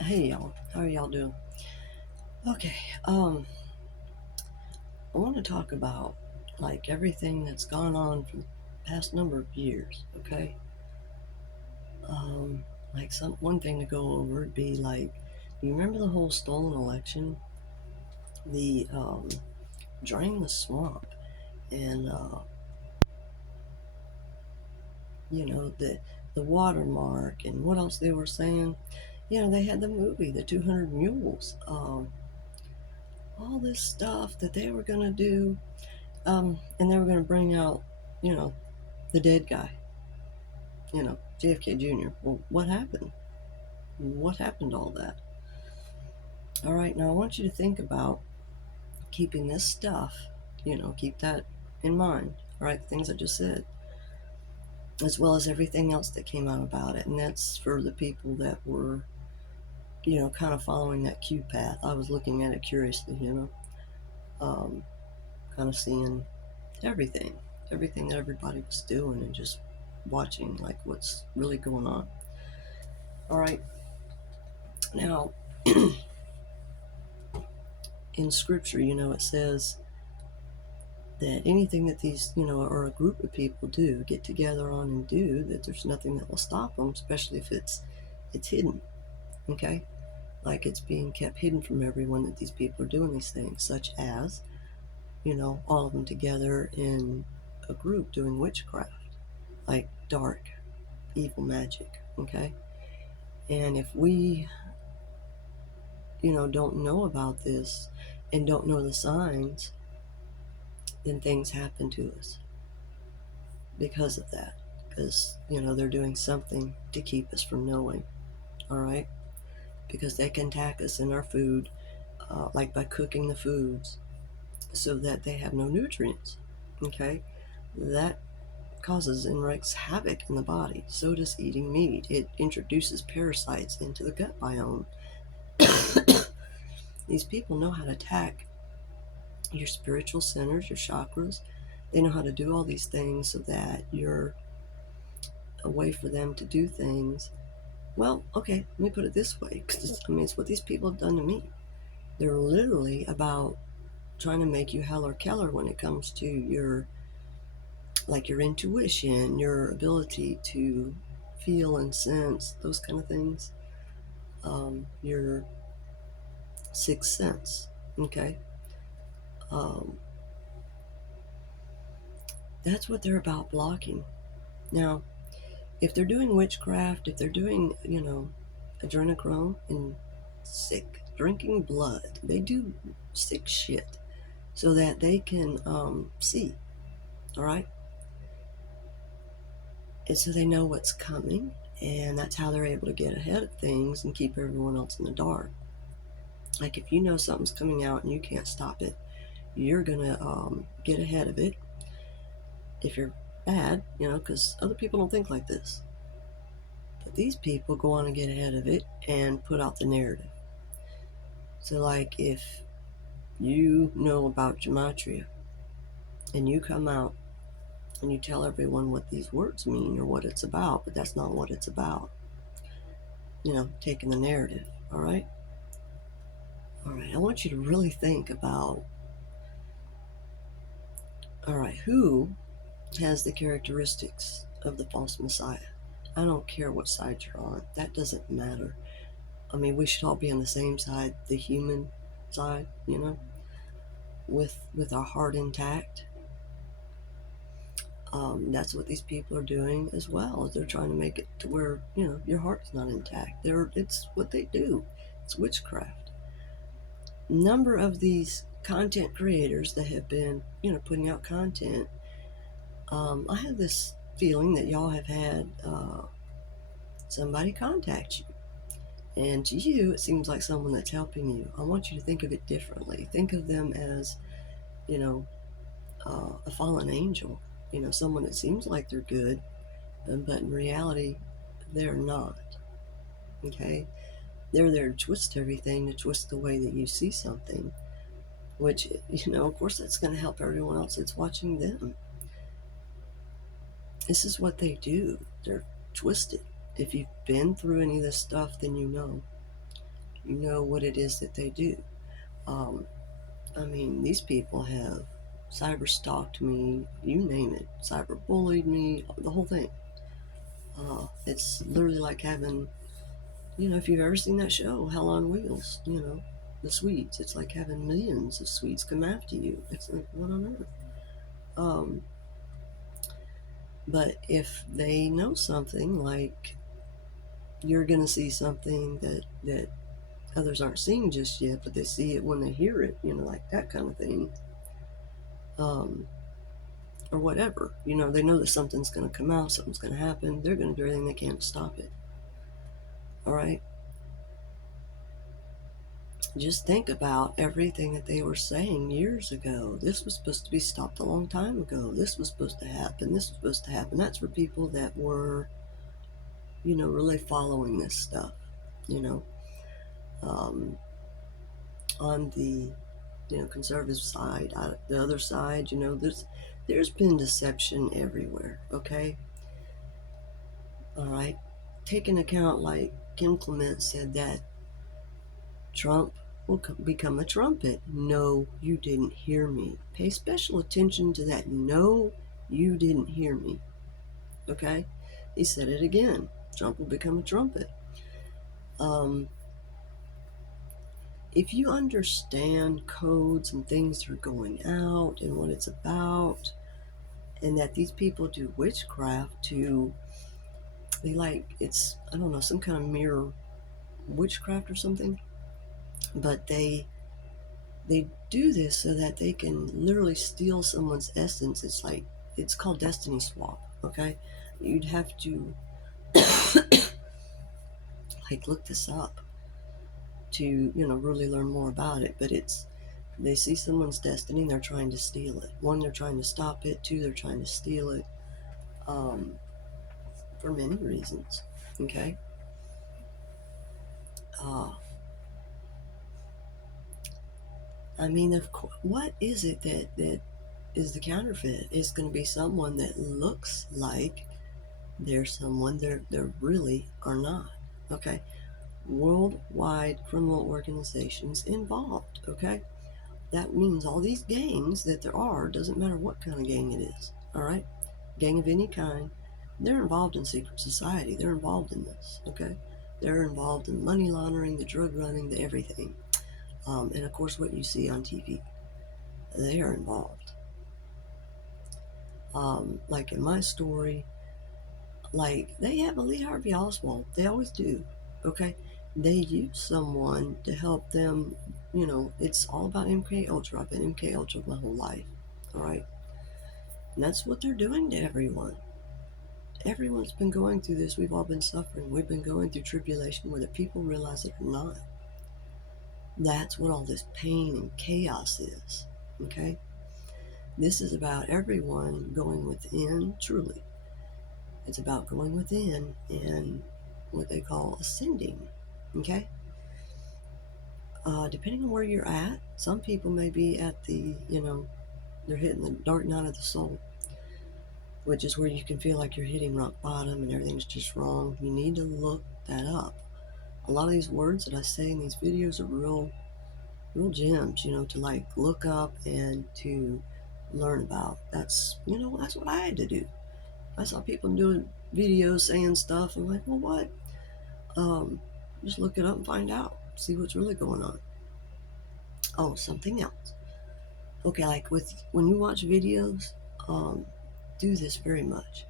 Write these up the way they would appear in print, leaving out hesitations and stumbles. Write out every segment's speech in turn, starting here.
Hey y'all, how are y'all doing? Okay, I want to talk about like everything that's gone on for the past number of years. Okay, like one thing to go over would be like, do you remember the whole stolen election? The drain the swamp, and the Watermark, and what else they were saying? They had the movie, the 200 Mules. All this stuff that they were gonna do, and they were gonna bring out, you know, the dead guy, JFK Jr. Well, what happened? What happened to all that? All right, now I want you to think about keeping this stuff, keep that in mind, all right, the things I just said, as well as everything else that came out about it. And that's for the people that were, kind of following that Q path. I was looking at it curiously, um, kind of seeing everything, everything that everybody was doing and just watching like what's really going on. All right, now in scripture, it says that anything that these, or a group of people do, get together on and do, that there's nothing that will stop them, especially if it's hidden, okay? Like it's being kept hidden from everyone that these people are doing these things, such as, all of them together in a group doing witchcraft, like dark, evil magic, okay? And if we, don't know about this and don't know the signs, then things happen to us because of that. Because, they're doing something to keep us from knowing, all right? Because they can attack us in our food, like by cooking the foods so that they have no nutrients, okay? That causes and wreaks havoc in the body. So does eating meat. It introduces parasites into the gut biome. These people know how to attack your spiritual centers, your chakras. They know how to do all these things so that you're a way for them to do things. Well, okay, let me put it this way, because it's what these people have done to me. They're literally about trying to make you Heller Keller when it comes to your intuition, your ability to feel and sense, those kind of things, your sixth sense, okay? Um, that's what they're about blocking. Now, if they're doing witchcraft, if they're doing, adrenochrome and sick, drinking blood, they do sick shit so that they can see, all right? And so they know what's coming, and that's how they're able to get ahead of things and keep everyone else in the dark. Like if you know something's coming out and you can't stop it, you're gonna get ahead of it. If you're bad, because other people don't think like this. But these people go on and get ahead of it and put out the narrative. So like if you know about gematria and you come out and you tell everyone what these words mean or what it's about, but that's not what it's about. Taking the narrative, all right? All right, I want you to really think about, all right, who has the characteristics of the false Messiah? I don't care what side you're on. That doesn't matter. I mean, we should all be on the same side, the human side, with our heart intact. That's what these people are doing as well. Is they're trying to make it to where your heart's not intact. It's what they do. It's witchcraft. Number of these content creators that have been putting out content. I have this feeling that y'all have had somebody contact you, and to you it seems like someone that's helping you. I want you to think of it differently. Think of them as a fallen angel, someone that seems like they're good, but in reality they're not, okay? They're there to twist everything, to twist the way that you see something, which, of course that's going to help everyone else that's watching them. This is what they do. They're twisted. If you've been through any of this stuff, then you know. You know what it is that they do. Um, I mean, these people have cyber stalked me, you name it, cyber bullied me, the whole thing. It's literally like having, if you've ever seen that show, Hell on Wheels, the Swedes, it's like having millions of Swedes come after you. It's like, what on earth? Um, but if they know something, like you're going to see something that others aren't seeing just yet, but they see it when they hear it, like that kind of thing. Or whatever, they know that something's going to come out, something's going to happen. They're going to do everything they can to stop it. All right. Just think about everything that they were saying years ago. This was supposed to be stopped a long time ago. This was supposed to happen. This was supposed to happen. That's for people that were, really following this stuff, you know. On the, conservative side, the other side, there's been deception everywhere, okay? All right. Take into account, like Kim Clement said, that Trump will become a trumpet. No, you didn't hear me. Pay special attention to that. No, you didn't hear me. Okay? He said it again. Trump will become a trumpet. If you understand codes and things that are going out and what it's about, and that these people do witchcraft to, it's, I don't know, some kind of mirror witchcraft or something, but they do this so that they can literally steal someone's essence. It's called destiny swap. Okay, you'd have to look this up to really learn more about it. But they see someone's destiny and they're trying to steal it. One, they're trying to stop it. Two, they're trying to steal it, for many reasons. Okay. I mean, of course, what is it that is the counterfeit? It's going to be someone that looks like they're someone they really are not. Okay. Worldwide criminal organizations involved. Okay. That means all these gangs that there are, doesn't matter what kind of gang it is. All right. Gang of any kind, they're involved in secret society. They're involved in this. Okay. They're involved in money laundering, the drug running, the everything. And of course, what you see on TV, they are involved. Like in my story, like they have a Lee Harvey Oswald. They always do. Okay. They use someone to help them. It's all about MK Ultra. I've been MK Ultra my whole life. All right. And that's what they're doing to everyone. Everyone's been going through this. We've all been suffering. We've been going through tribulation, whether people realize it or not. That's what all this pain and chaos is. Okay. This is about everyone going within, truly. It's about going within and what they call ascending. Okay. Depending on where you're at, some people may be at the, they're hitting the dark night of the soul, which is where you can feel like you're hitting rock bottom and everything's just wrong. You need to look that up. A lot of these words that I say in these videos are real gems, to look up and to learn about. That's what I had to do. I saw people doing videos saying stuff. I'm like, well, what? Just look it up and find out. See what's really going on. Oh, something else. Okay, like when you watch videos, do this very much.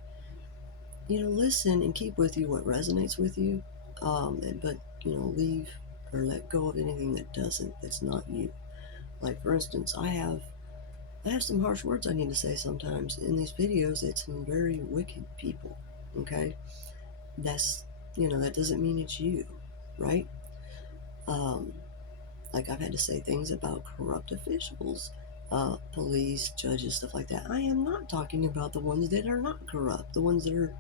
Listen and keep with you what resonates with you, but leave or let go of anything that doesn't. That's not you. Like for instance, I have some harsh words I need to say sometimes in these videos. It's some very wicked people. Okay, that doesn't mean it's you, right? Like I've had to say things about corrupt officials, police, judges, stuff like that. I am not talking about the ones that are not corrupt, the ones that are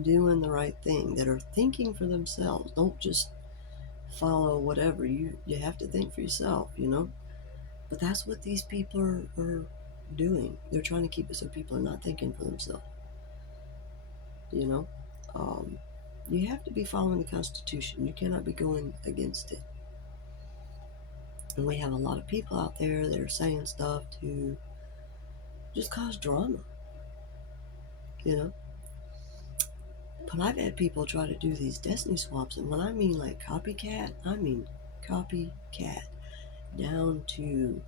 doing the right thing, that are thinking for themselves. Don't just follow whatever. You have to think for yourself, But that's what these people are doing. They're trying to keep it so people are not thinking for themselves. You have to be following the Constitution. You cannot be going against it. And we have a lot of people out there that are saying stuff to just cause drama, you know. But I've had people try to do these destiny swaps, and when I mean like copycat, I mean copycat, down to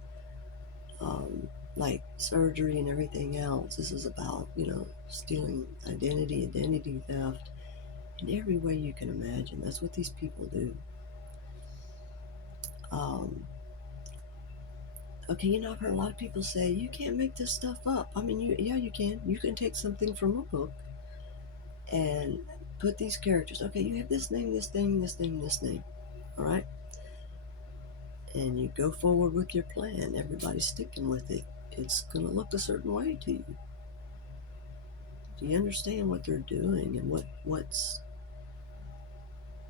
um, like surgery and everything else. This is about, stealing identity theft in every way you can imagine. That's what these people do. Um, okay, I've heard a lot of people say you can't make this stuff up. I mean, yeah, you can. You can take something from a book and put these characters. Okay, you have this name, this name, this name, this name. All right, and you go forward with your plan. Everybody's sticking with it. It's gonna look a certain way to you. Do you understand what they're doing and what's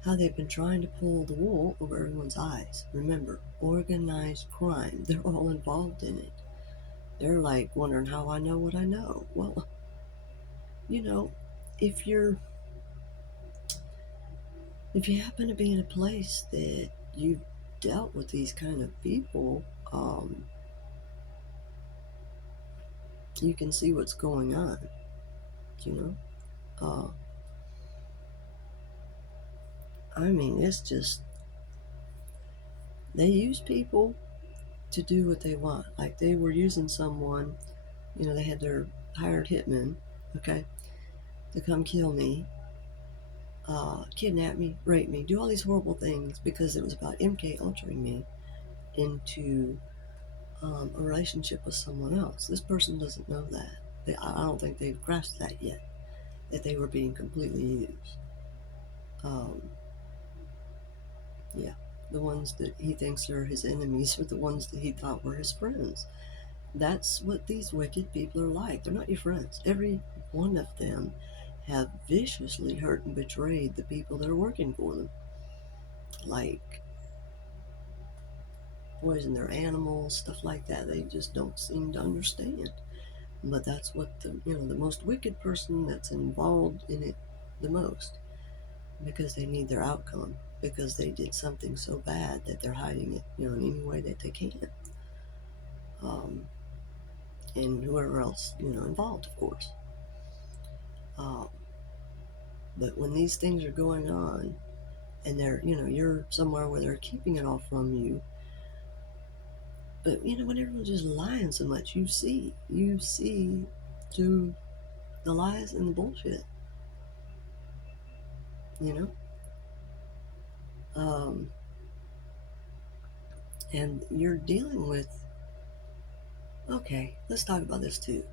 how they've been trying to pull the wool over everyone's eyes? Remember, organized crime. They're all involved in it. They're like wondering how I know what I know. Well, you know, if you're if you happen to be in a place that you've dealt with these kind of people, you can see what's going on. You know, I mean, it's just they use people to do what they want. Like they were using someone, they had their hired hitman, okay, to come kill me, kidnap me, rape me, do all these horrible things because it was about MK altering me into a relationship with someone else. This person doesn't know that. I don't think they've grasped that yet, that they were being completely used. Um, yeah, the ones that he thinks are his enemies are the ones that he thought were his friends. That's what these wicked people are like. They're not your friends. Every one of them have viciously hurt and betrayed the people that are working for them. Like poison their animals, stuff like that. They just don't seem to understand. But that's what the most wicked person that's involved in it the most, because they need their outcome, because they did something so bad that they're hiding it, in any way that they can. And whoever else, involved, of course. But when these things are going on, and you're somewhere where they're keeping it all from you, but when everyone's just lying so much, you see through the lies and the bullshit, you know. And you're dealing with, okay, let's talk about this too.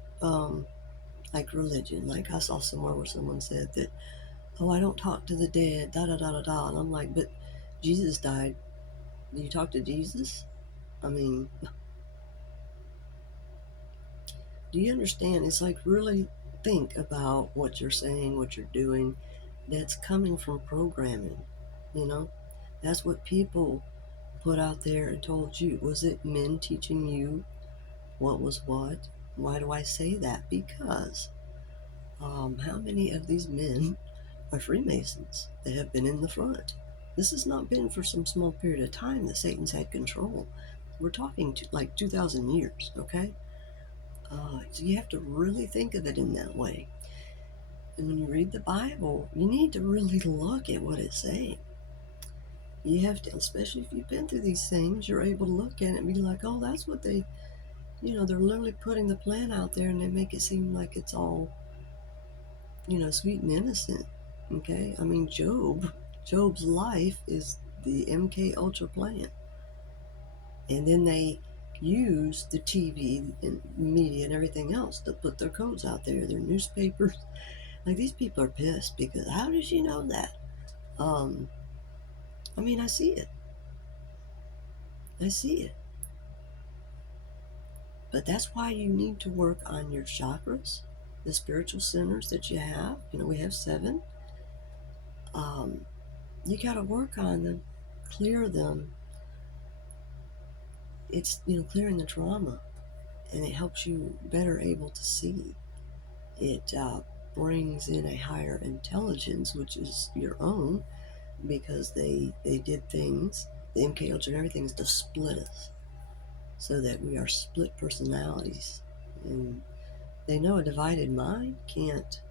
Like religion. Like I saw somewhere where someone said that, oh, I don't talk to the dead, da da da da da. And I'm like, but Jesus died. Do you talk to Jesus? I mean, do you understand? It's like really think about what you're saying, what you're doing. That's coming from programming, you know? That's what people put out there and told you. Was it men teaching you what was what? Why do I say that? Because how many of these men are Freemasons that have been in the front? This has not been for some small period of time that Satan's had control. We're talking like 2,000 years, okay? So you have to really think of it in that way. And when you read the Bible, you need to really look at what it's saying. You have to, especially if you've been through these things, you're able to look at it and be like, oh, that's what they're literally putting the plan out there, and they make it seem like it's all, sweet and innocent. Okay? I mean, Job's life is the MK Ultra plan. And then they use the TV and media and everything else to put their codes out there, their newspapers. Like, these people are pissed because how does she know that? I mean, I see it. I see it. But that's why you need to work on your chakras, the spiritual centers that you have. We have 7. You got to work on them, clear them. It's, clearing the trauma, and it helps you better able to see. It brings in a higher intelligence, which is your own, because they did things The MK Ultra and everything is to split us so that we are split personalities. And they know a divided mind can't,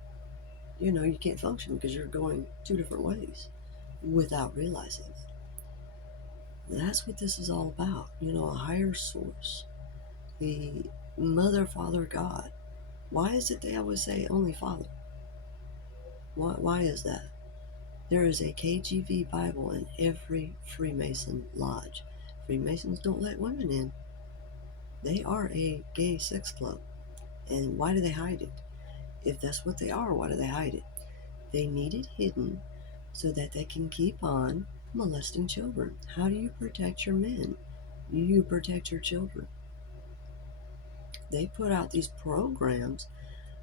you can't function because you're going two different ways without realizing it. That's what this is all about. A higher source, the Mother, Father, God. Why is it they always say only Father? Why is that? There is a KGV Bible in every Freemason lodge. Freemasons don't let women in. They are a gay sex club. And why do they hide it? If that's what they are, why do they hide it? They need it hidden so that they can keep on molesting children. How do you protect your men? You protect your children. They put out these programs.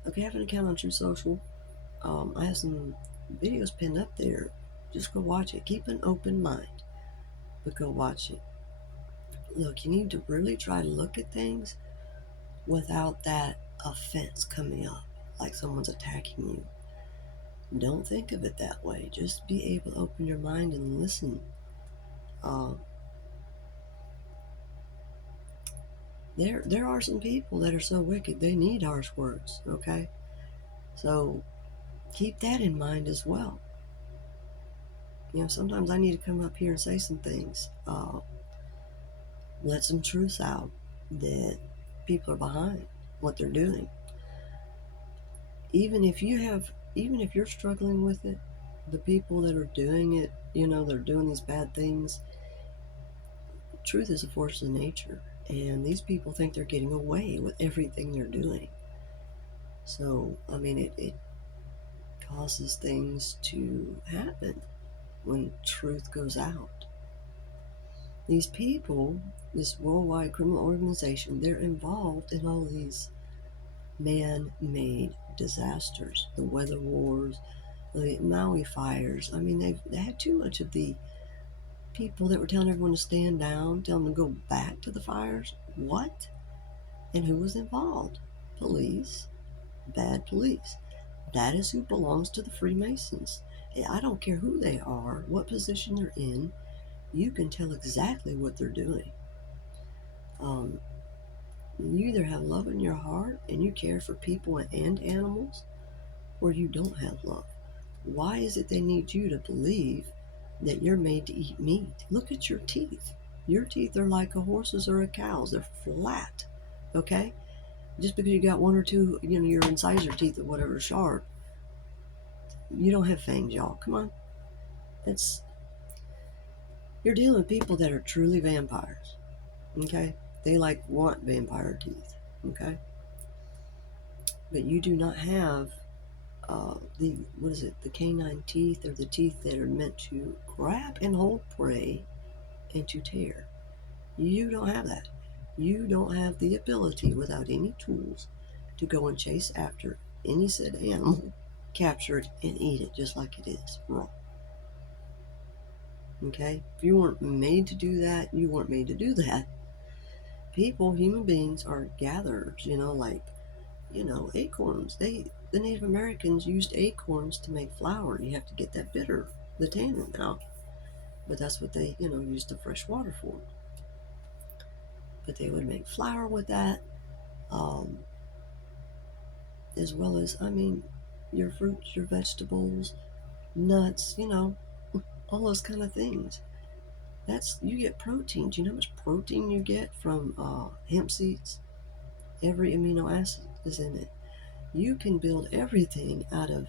Okay, I have an account on True Social. I have some videos pinned up there. Just go watch it. Keep an open mind, but go watch it. Look, you need to really try to look at things without that offense coming up, like someone's attacking you. Don't think of it that way. Just be able to open your mind and listen. There are some people that are so wicked they need harsh words, okay? So keep that in mind as well. Sometimes I need to come up here and say some things. Let some truth out that people are behind what they're doing. Even if you're struggling with it, the people that are doing it, they're doing these bad things. Truth is a force of nature, and these people think they're getting away with everything they're doing. So, it causes things to happen when truth goes out. These people, this worldwide criminal organization, they're involved in all these man-made disasters, the weather wars, the Maui fires. They had too much of the people that were telling everyone to stand down, telling them to go back to the fires. What? And who was involved? Police. Bad police. That is who belongs to the Freemasons. I don't care who they are, what position they're in, you can tell exactly what they're doing. You either have love in your heart and you care for people and animals, or you don't have love. Why is it they need you to believe that you're made to eat meat? Look at your teeth. Your teeth are like a horse's or a cow's. They're flat, okay? Just because you got one or two, your incisor teeth or whatever sharp, you don't have fangs, y'all. Come on. You're dealing with people that are truly vampires, okay? They want vampire teeth, okay? But you do not have the canine teeth, or the teeth that are meant to grab and hold prey and to tear. You don't have that. You don't have the ability, without any tools, to go and chase after any said animal, capture it, and eat it just like it is, raw. Okay? If you weren't made to do that, you weren't made to do that. People, human beings, are gatherers, acorns. The Native Americans used acorns to make flour. You have to get that bitter, the tannin out. But that's what they, used the fresh water for. But they would make flour with that, as well as, your fruits, your vegetables, nuts, all those kind of things. You get protein. Do you know how much protein you get from hemp seeds? Every amino acid is in it. You can build everything out of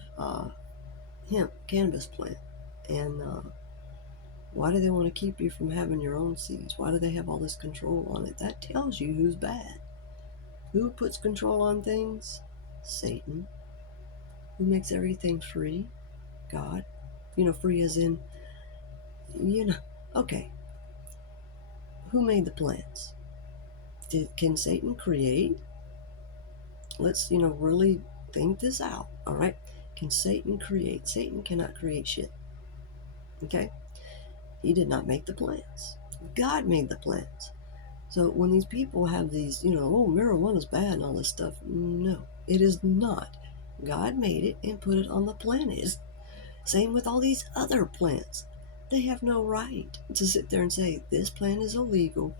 hemp, cannabis plant. And why do they want to keep you from having your own seeds? Why do they have all this control on it? That tells you who's bad. Who puts control on things? Satan. Who makes everything free? God. Free as in, okay. Who made the plants? Can Satan create? Let's, really think this out, all right? Can Satan create? Satan cannot create shit, okay? He did not make the plants. God made the plants. So when these people have these, marijuana's bad and all this stuff, no, it is not. God made it and put it on the planet. Same with all these other plants. They have no right to sit there and say this plant is illegal.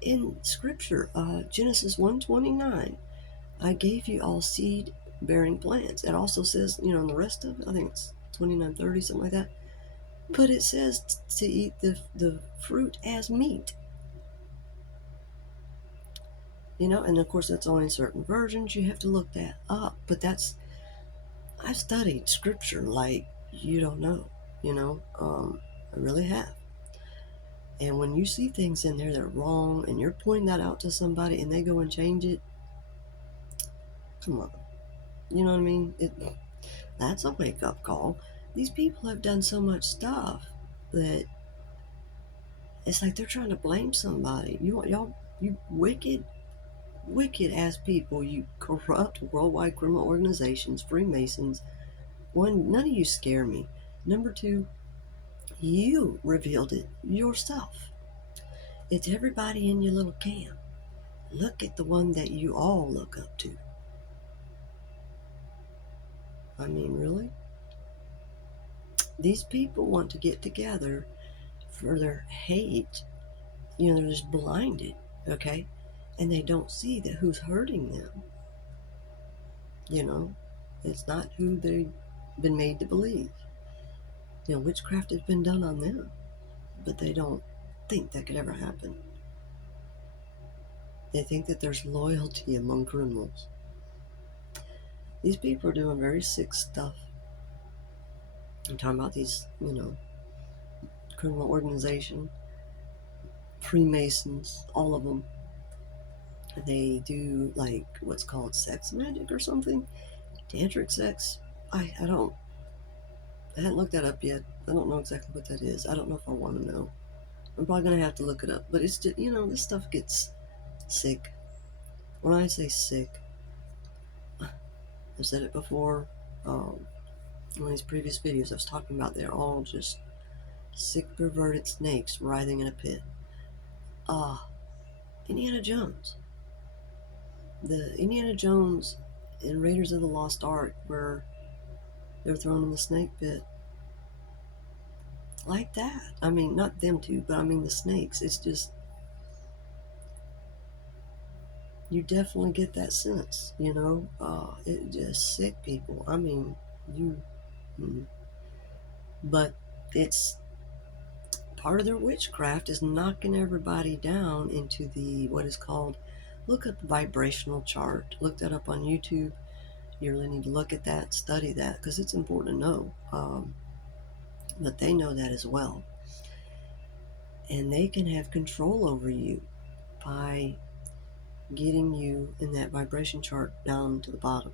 In Scripture, Genesis 1:29, I gave you all seed-bearing plants. It also says, in the rest of it, I think it's 29:30, something like that. But it says to eat the fruit as meat. And of course that's only in certain versions. You have to look that up. But I've studied Scripture like you don't know. I really have. And when you see things in there that are wrong and you're pointing that out to somebody and they go and change it, come on. You know what I mean? That's a wake-up call. These people have done so much stuff that it's like they're trying to blame somebody. You wicked ass people, you corrupt worldwide criminal organizations, Freemasons. One, none of you scare me. Number two, you revealed it yourself. It's everybody in your little camp. Look at the one that you all look up to. I mean, really? These people want to get together for their hate. They're just blinded, okay? And they don't see that who's hurting them. It's not who they've been made to believe. Witchcraft has been done on them, but they don't think that could ever happen. They think that there's loyalty among criminals. These people are doing very sick stuff. I'm talking about these, criminal organization, Freemasons, all of them. They do like what's called sex magic or something, tantric sex. I hadn't looked that up yet. I don't know exactly what that is. I don't know if I want to know. I'm probably gonna have to look it up. But it's just, this stuff gets sick. When I say sick, I've said it before. In these previous videos I was talking about, they're all just sick, perverted snakes writhing in a pit. Indiana Jones. The Indiana Jones and Raiders of the Lost Ark, where they're thrown in the snake pit. Like that. I mean, not them two, but I mean the snakes. It's just, you definitely get that sense, it just sick people. I mean, but it's part of their witchcraft is knocking everybody down into what is called, look up the vibrational chart. Look that up on YouTube. You really need to look at that, study that, because it's important to know. But they know that as well. And they can have control over you by getting you in that vibration chart down to the bottom.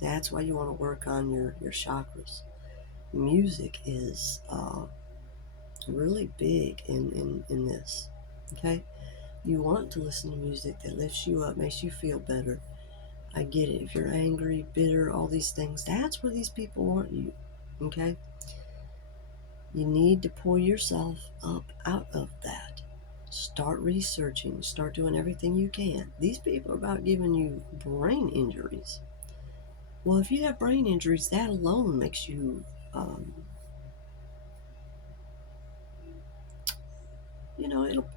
That's why you want to work on your chakras. Music is really big in this. Okay? You want to listen to music that lifts you up, makes you feel better. I get it. If you're angry, bitter, all these things, that's where these people want you. Okay? You need to pull yourself up out of that. Start researching. Start doing everything you can. These people are about giving you brain injuries. Well, if you have brain injuries, that alone makes you,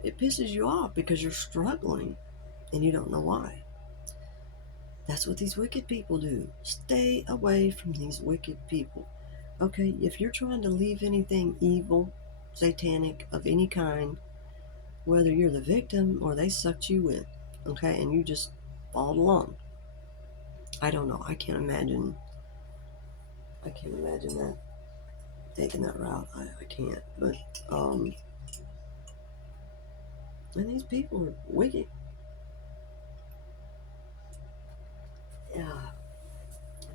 it pisses you off because you're struggling and you don't know why. That's what these wicked people do. Stay away from these wicked people. Okay, if you're trying to leave anything evil, satanic, of any kind, whether you're the victim or they sucked you in, okay, and you just followed along. I don't know. I can't imagine that, taking that route. I can't. But, and these people are wicked. Yeah.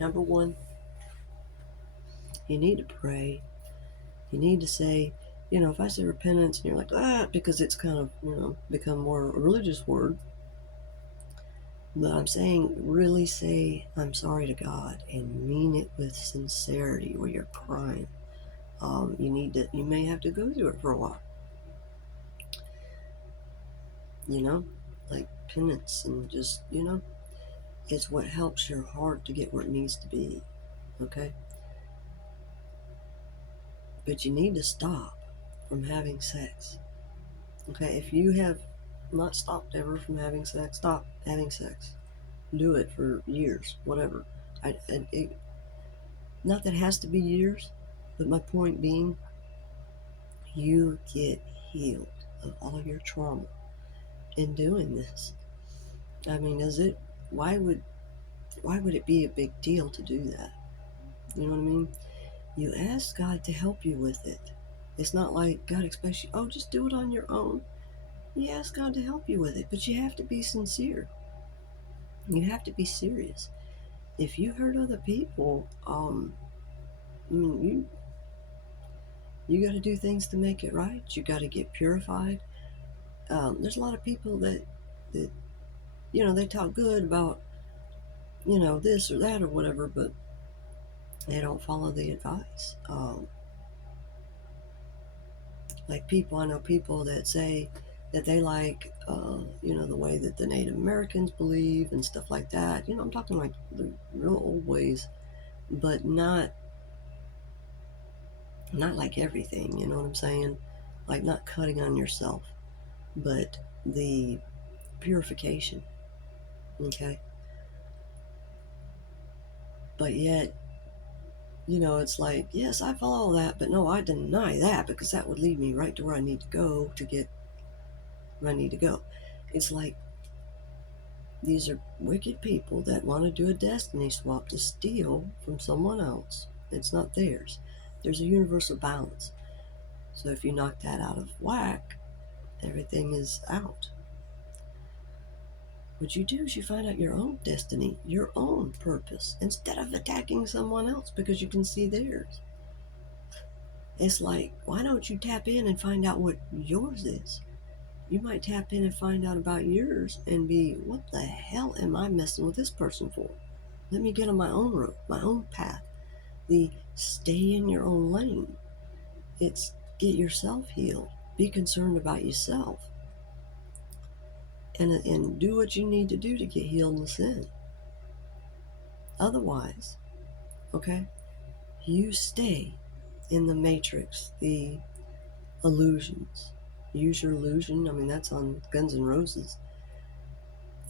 Number one, you need to pray. You need to say, if I say repentance and you're like, because it's kind of, become more a religious word. But I'm saying, really say, I'm sorry to God, and mean it with sincerity where you're crying. You may have to go through it for a while. Like penance and just, it's what helps your heart to get where it needs to be. Okay? But you need to stop from having sex. Okay, if you have not stopped ever from having sex, stop having sex. Do it for years, whatever. Not that it has to be years, but my point being, you get healed of all your trauma in doing this. I mean, is it? Why would it be a big deal to do that? You know what I mean? You ask God to help you with it. It's not like God expects you, oh, just do it on your own. You ask God to help you with it, but you have to be sincere. You have to be serious. If you hurt other people, I mean, you got to do things to make it right. You got to get purified. There's a lot of people that they talk good about this or that or whatever, but they don't follow the advice. Like I know people that say that they like, the way that the Native Americans believe and stuff like that. I'm talking like the real old ways, but not like everything. You know what I'm saying? Like not cutting on yourself, but the purification. Okay, but yet, it's like, yes, I follow that, but no, I deny that because that would lead me right to where I need to go to get where I need to go. It's like these are wicked people that want to do a destiny swap to steal from someone else. It's not theirs. There's a universal balance. So if you knock that out of whack, everything is out. What you do is you find out your own destiny, your own purpose, instead of attacking someone else because you can see theirs. It's like, why don't you tap in and find out what yours is? You might tap in and find out about yours and be, what the hell am I messing with this person for? Let me get on my own road, my own path. The stay in your own lane. It's get yourself healed. Be concerned about yourself. And do what you need to do to get healed in sin. Otherwise, okay, you stay in the matrix, the illusions. Use your illusion. I mean, that's on Guns N' Roses.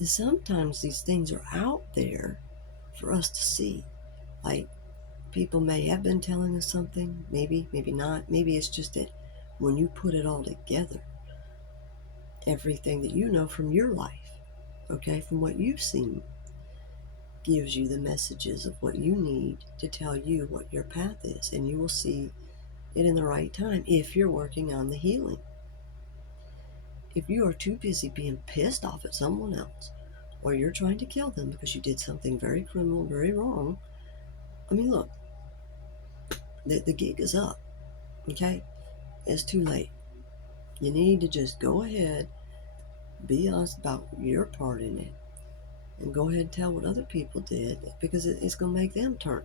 Sometimes these things are out there for us to see. Like, people may have been telling us something, maybe not. Maybe it's just that when you put it all together, everything that you know from your life, okay, from what you've seen, gives you the messages of what you need to tell you what your path is, and you will see it in the right time if you're working on the healing. If you are too busy being pissed off at someone else, or you're trying to kill them because you did something very criminal, very wrong, I mean, look, the gig is up, okay? It's too late. You need to just go ahead, be honest about your part in it, and go ahead and tell what other people did, because it's going to make them turn.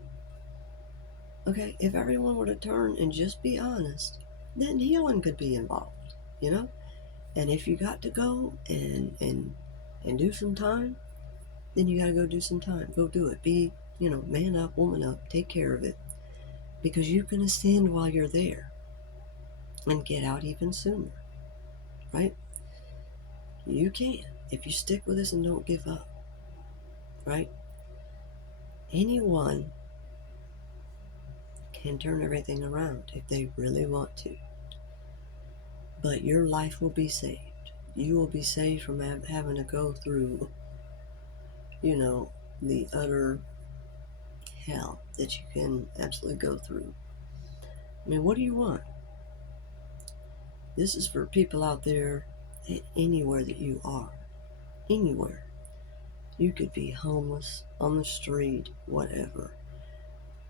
Okay, if everyone were to turn and just be honest, then healing could be involved, And if you got to go and do some time, then you got to go do some time. Go do it. Be, man up, woman up, take care of it. Because you can ascend while you're there and get out even sooner, right? You can, if you stick with this and don't give up, right? Anyone can turn everything around if they really want to. But your life will be saved. You will be saved from having to go through, the utter hell that you can absolutely go through. I mean, what do you want? This is for people out there, anywhere that you are. Anywhere. You could be homeless, on the street, whatever.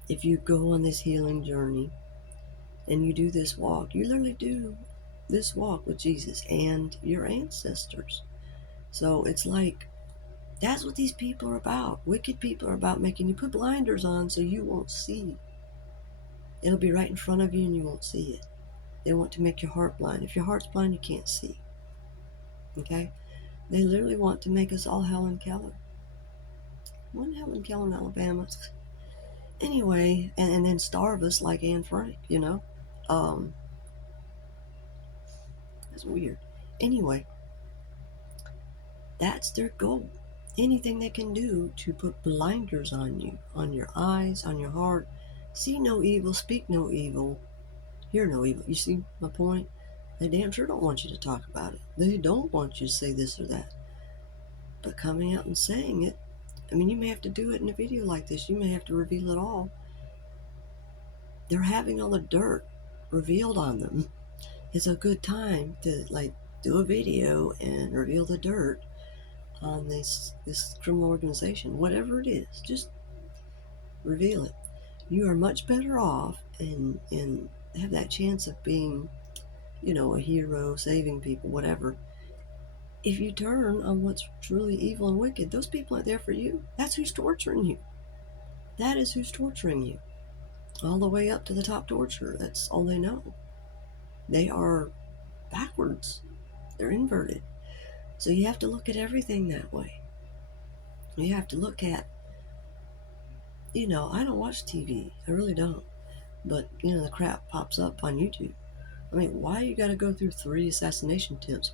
If you go on this healing journey and you do this walk, you literally do this walk with Jesus and your ancestors. So it's like, that's what these people are about. Wicked people are about making you put blinders on so you won't see. It'll be right in front of you and you won't see it. They want to make your heart blind. If your heart's blind, you can't see. Okay? They literally want to make us all Helen Keller. One Helen Keller in Alabama. Anyway, and then starve us like Anne Frank, That's weird. Anyway, that's their goal. Anything they can do to put blinders on you, on your eyes, on your heart. See no evil, speak no evil, hear no evil. You see my point? They damn sure don't want you to talk about it. They don't want you to say this or that. But coming out and saying it, I mean, you may have to do it in a video like this. You may have to reveal it all. They're having all the dirt revealed on them. It's a good time to do a video and reveal the dirt on this criminal organization. Whatever it is, just reveal it. You are much better off and have that chance of being, a hero, saving people, whatever. If you turn on what's truly evil and wicked, those people aren't there for you. That's who's torturing you. That is who's torturing you. All the way up to the top torture. That's all they know. They are backwards. They're inverted. So you have to look at everything that way. You have to look at, I don't watch TV. I really don't. But, the crap pops up on YouTube. I mean, why you got to go through 3 assassination attempts?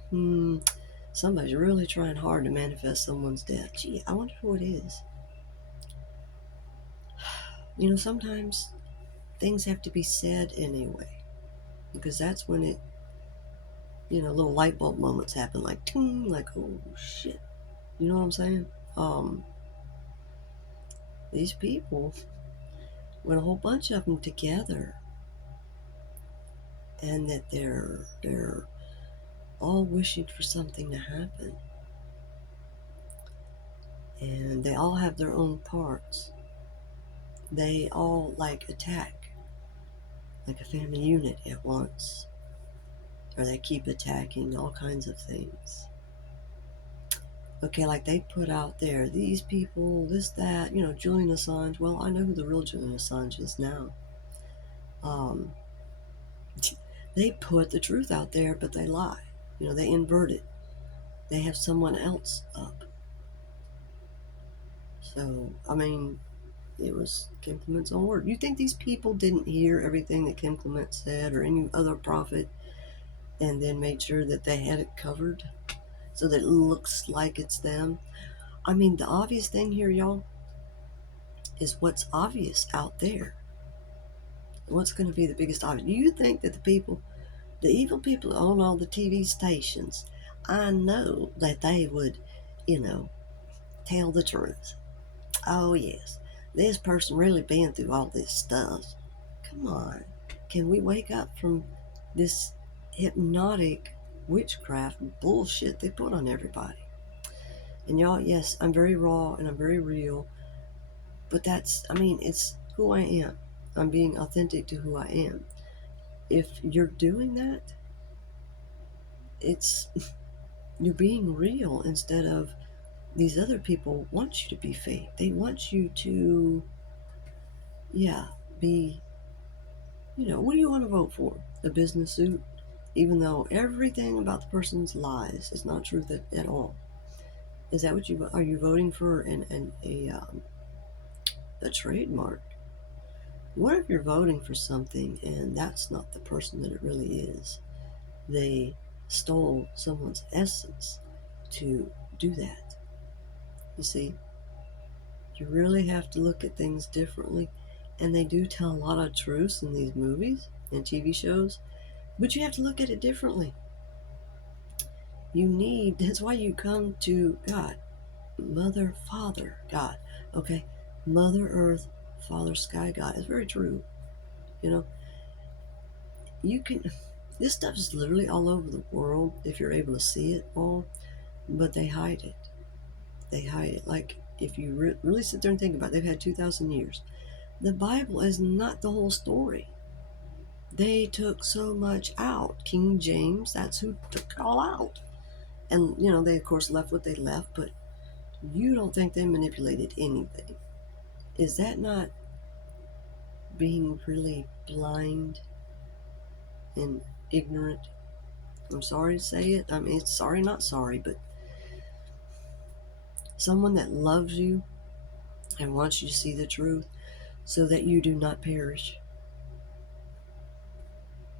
Somebody's really trying hard to manifest someone's death. Gee, I wonder who it is. Sometimes things have to be said anyway. Because that's when it, little light bulb moments happen. Like, ting, like, oh, shit. You know what I'm saying? These people, when a whole bunch of them together, and that they're all wishing for something to happen, and they all have their own parts. They all attack like a family unit at once, or they keep attacking all kinds of things. Okay, like they put out there, these people, this, that, Julian Assange. Well, I know who the real Julian Assange is now. They put the truth out there, but they lie. They invert it. They have someone else up. So, I mean, it was Kim Clement's own word. You think these people didn't hear everything that Kim Clement said or any other prophet and then made sure that they had it covered so that it looks like it's them? I mean, the obvious thing here, y'all, is what's obvious out there. What's going to be the biggest obvious? Do you think that the evil people on all the TV stations, I know that they would, tell the truth? Oh, yes, this person really been through all this stuff. Come on. Can we wake up from this hypnotic witchcraft bullshit they put on everybody? And y'all, yes, I'm very raw and I'm very real, but it's who I am. I'm being authentic to who I am. If you're doing that, you're being real instead of these other people want you to be fake. They want you to, be, what do you want to vote for? A business suit? Even though everything about the person's lies is not true at all. Is that what are you voting for a trademark? What if you're voting for something and that's not the person that it really is? They stole someone's essence to do that. You see, you really have to look at things differently. And they do tell a lot of truths in these movies and TV shows, but you have to look at it differently. That's why you come to God, Mother, Father, God. Okay, Mother Earth, Father Sky, God. It's very true. This stuff is literally all over the world if you're able to see it all, but they hide it. They hide it. Like, if you really sit there and think about it, they've had 2,000 years. The Bible is not the whole story. They took so much out. King James, that's who took it all out. And, they, of course, left what they left, but you don't think they manipulated anything. Is that not being really blind and ignorant? I'm sorry to say it. I mean, it's sorry, not sorry, but someone that loves you and wants you to see the truth so that you do not perish.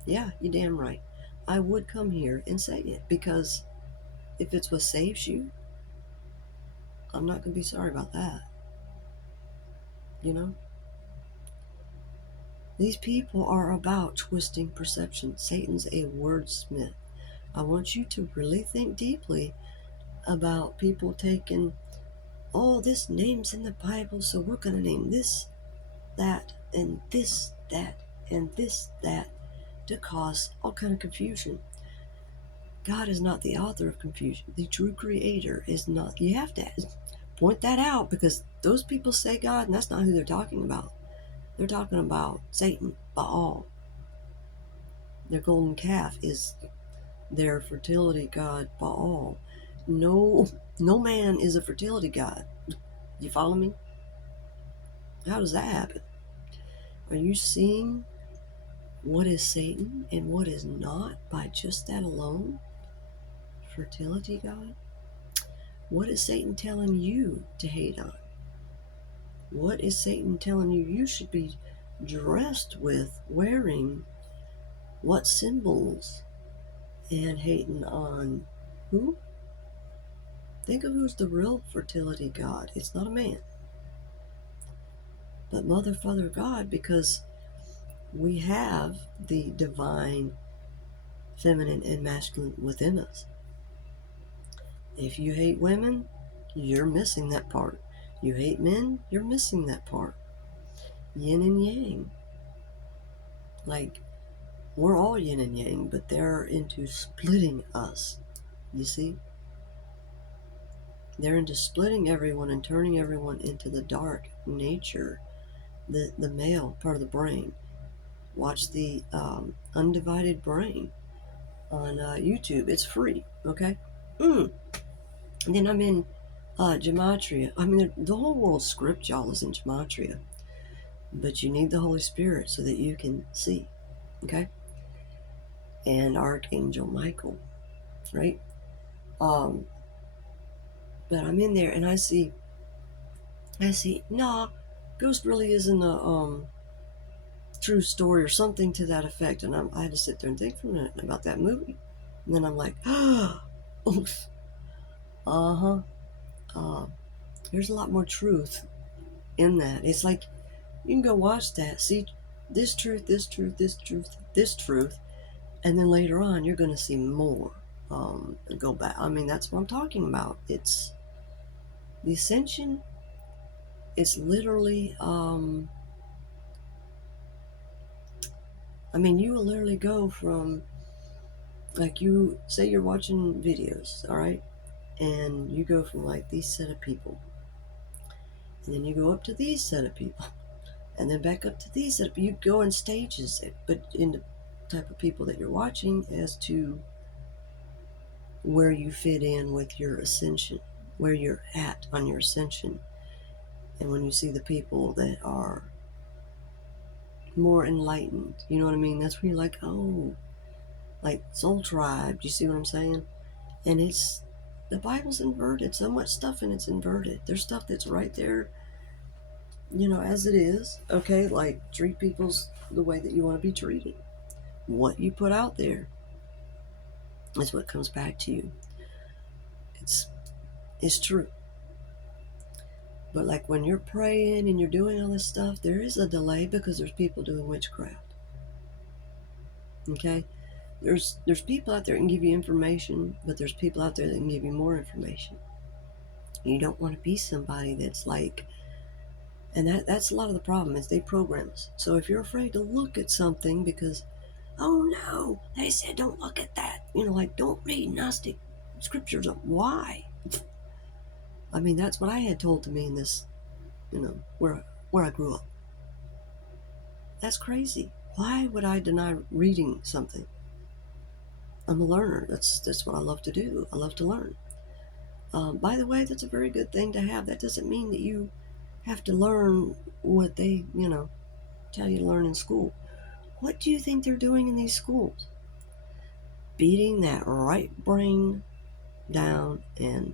Yeah, you damn right. I would come here and say it, because if it's what saves you, I'm not going to be sorry about that. You know? These people are about twisting perception. Satan's a wordsmith. I want you to really think deeply about people taking, oh, this name's in the Bible, so we're going to name this, that, and this, that, and this, that, to cause all kind of confusion. God is not the author of confusion. The true creator is not. You have to point that out, because those people say God, and that's not who they're talking about. They're talking about Satan, Baal. Their golden calf is their fertility god, Baal. No, no man is a fertility god. You follow me? How does that happen? Are you seeing what is Satan and what is not by just that alone? Fertility god? What is Satan telling you to hate on? What is Satan telling you you should be dressed with, wearing? What symbols? And hating on who? Think of who's the real fertility god. It's not a man, but Mother, Father, God, because we have the divine feminine and masculine within us. If you hate women, you're missing that part. You hate men, you're missing that part. Yin and yang. Like, we're all yin and yang, but they're into splitting us. You see? They're into splitting everyone and turning everyone into the dark nature, the male part of the brain. Watch the Undivided Brain on YouTube. It's free, okay? And then I'm in gematria. I mean, the whole world's script, y'all, is in gematria. But you need the Holy Spirit so that you can see, okay? And Archangel Michael, right? But I'm in there and I see, nah, Ghost really isn't a true story or something to that effect. And I had to sit there and think for a minute about that movie. And then I'm like, oof. There's a lot more truth in that. It's like, you can go watch that, see this truth, this truth, this truth, this truth, and then later on you're going to see more. Go back. I mean, that's what I'm talking about. It's the ascension. It's literally, I mean, you will literally go from, like, you say you're watching videos, all right, and you go from like these set of people, and then you go up to these set of people, and then back up to these set of, you go in stages, but in the type of people that you're watching as to where you fit in with your ascension, where you're at on your ascension. And when you see the people that are more enlightened, you know what I mean? That's when you're like, oh, like Soul Tribe. Do you see what I'm saying? And it's, the Bible's inverted. So much stuff in it's inverted. There's stuff that's right there, you know, as it is. Okay, like treat people's the way that you want to be treated. What you put out there is what comes back to you. It's true. But like when you're praying and you're doing all this stuff, there is a delay because there's people doing witchcraft. Okay? There's people out there that can give you information, but there's people out there that can give you more information. You don't want to be somebody that's like, and that's a lot of the problem is they program us. So if you're afraid to look at something because, oh no, they said don't look at that. You know, like don't read Gnostic scriptures. Why? I mean, that's what I had told to me in this, you know, where I grew up. That's crazy. Why would I deny reading something? I'm a learner. That's what I love to do. I love to learn. By the way, that's a very good thing to have. That doesn't mean that you have to learn what they, you know, tell you to learn in school. What do you think they're doing in these schools? Beating that right brain down and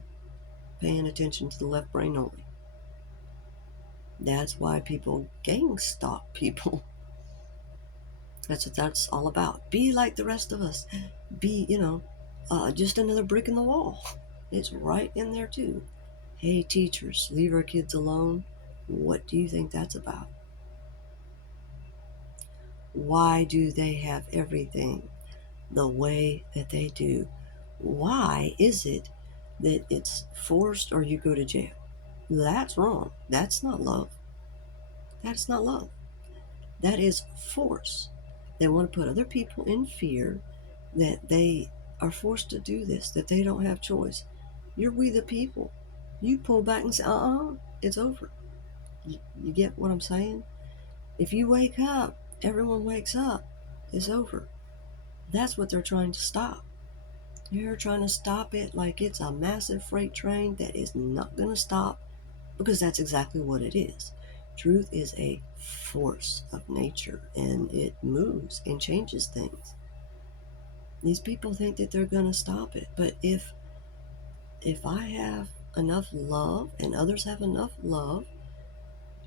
paying attention to the left brain only. That's why people gang stalk people. That's what that's all about. Be like the rest of us. Be, just another brick in the wall. It's right in there too. Hey, teachers, leave our kids alone. What do you think that's about? Why do they have everything the way that they do? Why is it that it's forced or you go to jail? That's wrong. That's not love. That's not love. That is force. They want to put other people in fear that they are forced to do this, that they don't have choice. You're we the people. You pull back and say, it's over. You get what I'm saying? If you wake up, everyone wakes up. It's over. That's what they're trying to stop. You're trying to stop it like it's a massive freight train that is not going to stop, because that's exactly what it is. Truth is a force of nature, and it moves and changes things. These people think that they're going to stop it, but if I have enough love and others have enough love,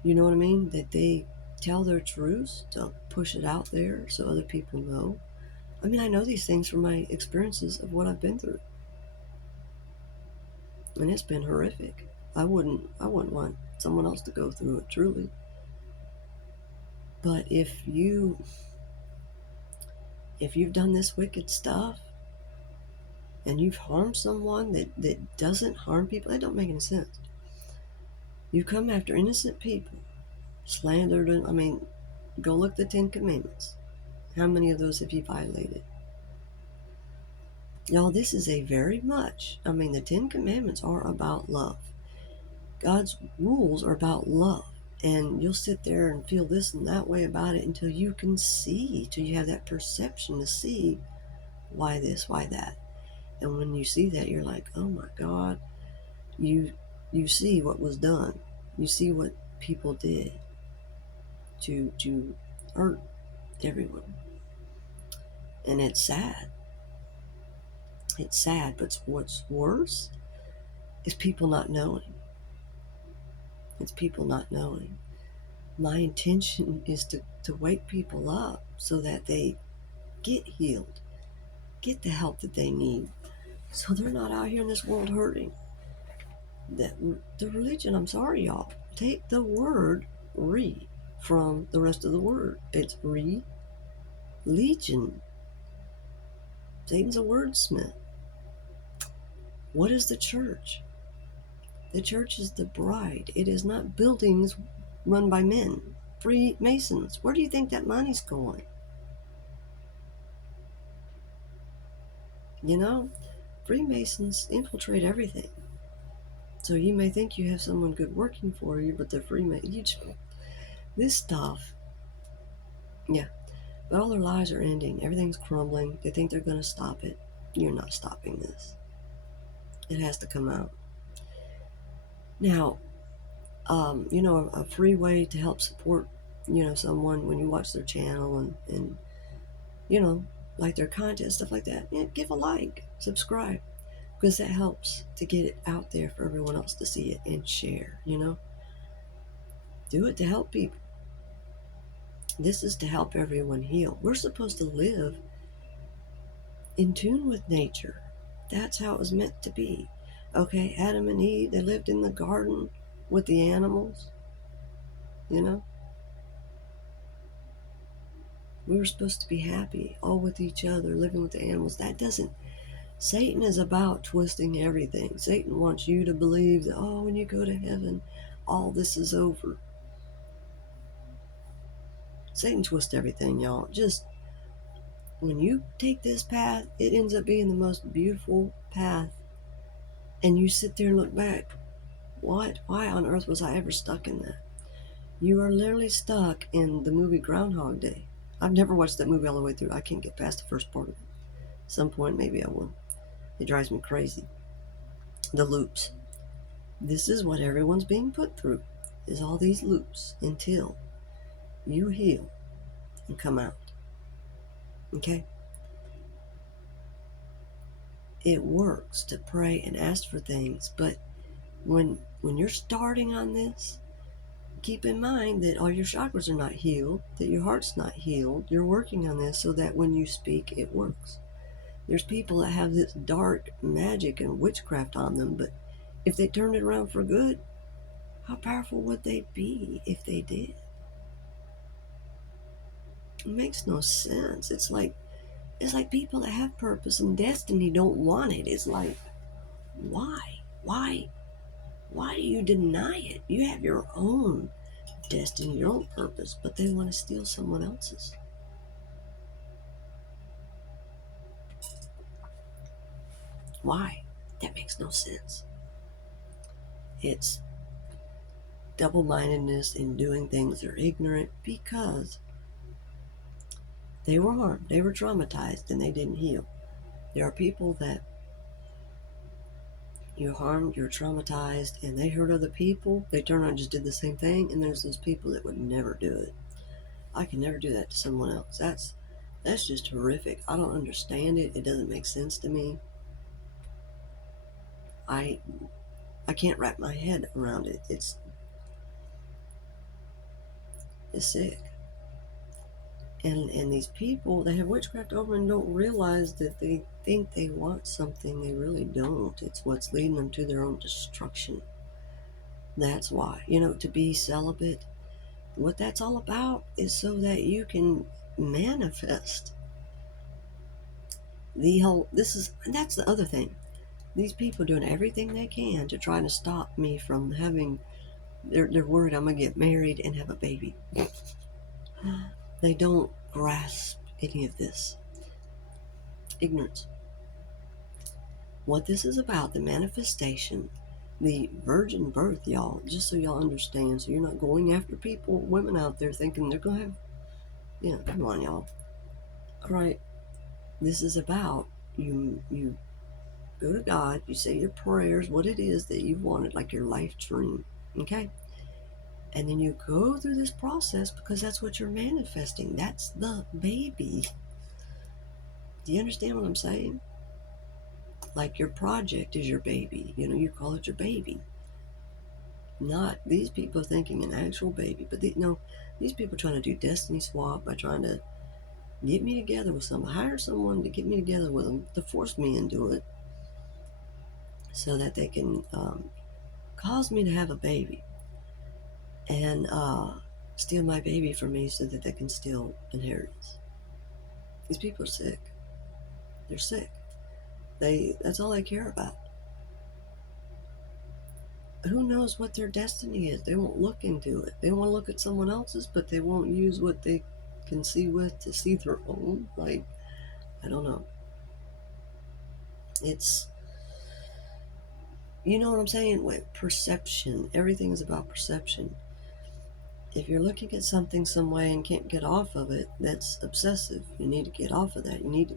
you know what I mean, that they tell their truths, to push it out there so other people know. I mean, I know these things from my experiences of what I've been through, and it's been horrific. I wouldn't want someone else to go through it, truly. But if you've done this wicked stuff and you've harmed someone that doesn't harm people, that don't make any sense. You come after innocent people, slandered them. I mean, go look at the 10 Commandments. How many of those have you violated? Y'all, this is the 10 Commandments are about love. God's rules are about love. And you'll sit there and feel this and that way about it until you can see, till you have that perception to see why this, why that. And when you see that, you're like, oh my God, you see what was done. You see what people did to hurt everyone. And it's sad. It's sad, but what's worse is people not knowing. It's people not knowing. My intention is to wake people up so that they get healed, get the help that they need, so they're not out here in this world hurting. The religion, I'm sorry, y'all. Take the word "re" from the rest of the word. It's legion. Satan's a wordsmith. What is the church? The church is the bride. It is not buildings run by men. Freemasons. Where do you think that money's going? Freemasons infiltrate everything. So you may think you have someone good working for you, but they're Freemasons. This stuff, yeah. But all their lies are ending. Everything's crumbling. They think they're going to stop it. You're not stopping this. It has to come out. Now, a free way to help support, someone when you watch their channel and like their content, stuff like that, give a like, subscribe, because that helps to get it out there for everyone else to see it and share, Do it to help people. This is to help everyone heal. We're supposed to live in tune with nature. That's how it was meant to be. Okay, Adam and Eve, they lived in the garden with the animals, We were supposed to be happy, all with each other, living with the animals. Satan is about twisting everything. Satan wants you to believe that, when you go to heaven, all this is over. Satan twists everything, y'all. Just when you take this path, it ends up being the most beautiful path. And you sit there and look back. What? Why on earth was I ever stuck in that? You are literally stuck in the movie Groundhog Day. I've never watched that movie all the way through. I can't get past the first part of it. At some point, maybe I will. It drives me crazy. The loops. This is what everyone's being put through, is all these loops until you heal and come out. Okay? It works to pray and ask for things, but when you're starting on this, keep in mind that all your chakras are not healed, that your heart's not healed. You're working on this so that when you speak, it works. There's people that have this dark magic and witchcraft on them, but if they turned it around for good, how powerful would they be if they did? It makes no sense. It's like people that have purpose and destiny don't want it. It's like, why? Why do you deny it? You have your own destiny, your own purpose, but they want to steal someone else's. Why? That makes no sense. It's double-mindedness in doing things that are ignorant because they were harmed, they were traumatized, and they didn't heal. There are people that you're harmed, you're traumatized, and they hurt other people. They turn around and just did the same thing, and there's those people that would never do it. I can never do that to someone else. That's just horrific. I don't understand it. It doesn't make sense to me. I can't wrap my head around it. It's sick. And these people, they have witchcraft over and don't realize that they think they want something they really don't. It's what's leading them to their own destruction. That's why, to be celibate, what that's all about is so that you can manifest that's the other thing. These people doing everything they can to try to stop me from having, they're worried I'm going to get married and have a baby. They don't grasp any of this. Ignorance. What this is about, the manifestation, the virgin birth, y'all, just so y'all understand, so you're not going after people, women out there thinking they're going to have, come on, y'all. All right, this is about you go to God, you say your prayers, what it is that you wanted, like your life dream, okay? And then you go through this process because that's what you're manifesting. That's the baby. Do you understand what I'm saying? Like your project is your baby. You call it your baby. Not these people thinking an actual baby. But these people trying to do destiny swap by trying to get me together with someone. Hire someone to get me together with them, to force me into it so that they can cause me to have a baby. And steal my baby from me so that they can steal inheritance. These people are sick. They're sick. That's all they care about. Who knows what their destiny is? They won't look into it. They want to look at someone else's, but they won't use what they can see with to see their own. Like, I don't know. It's, you know what I'm saying? Perception. Everything is about perception. If you're looking at something some way and can't get off of it, that's obsessive. You need to get off of that. You need to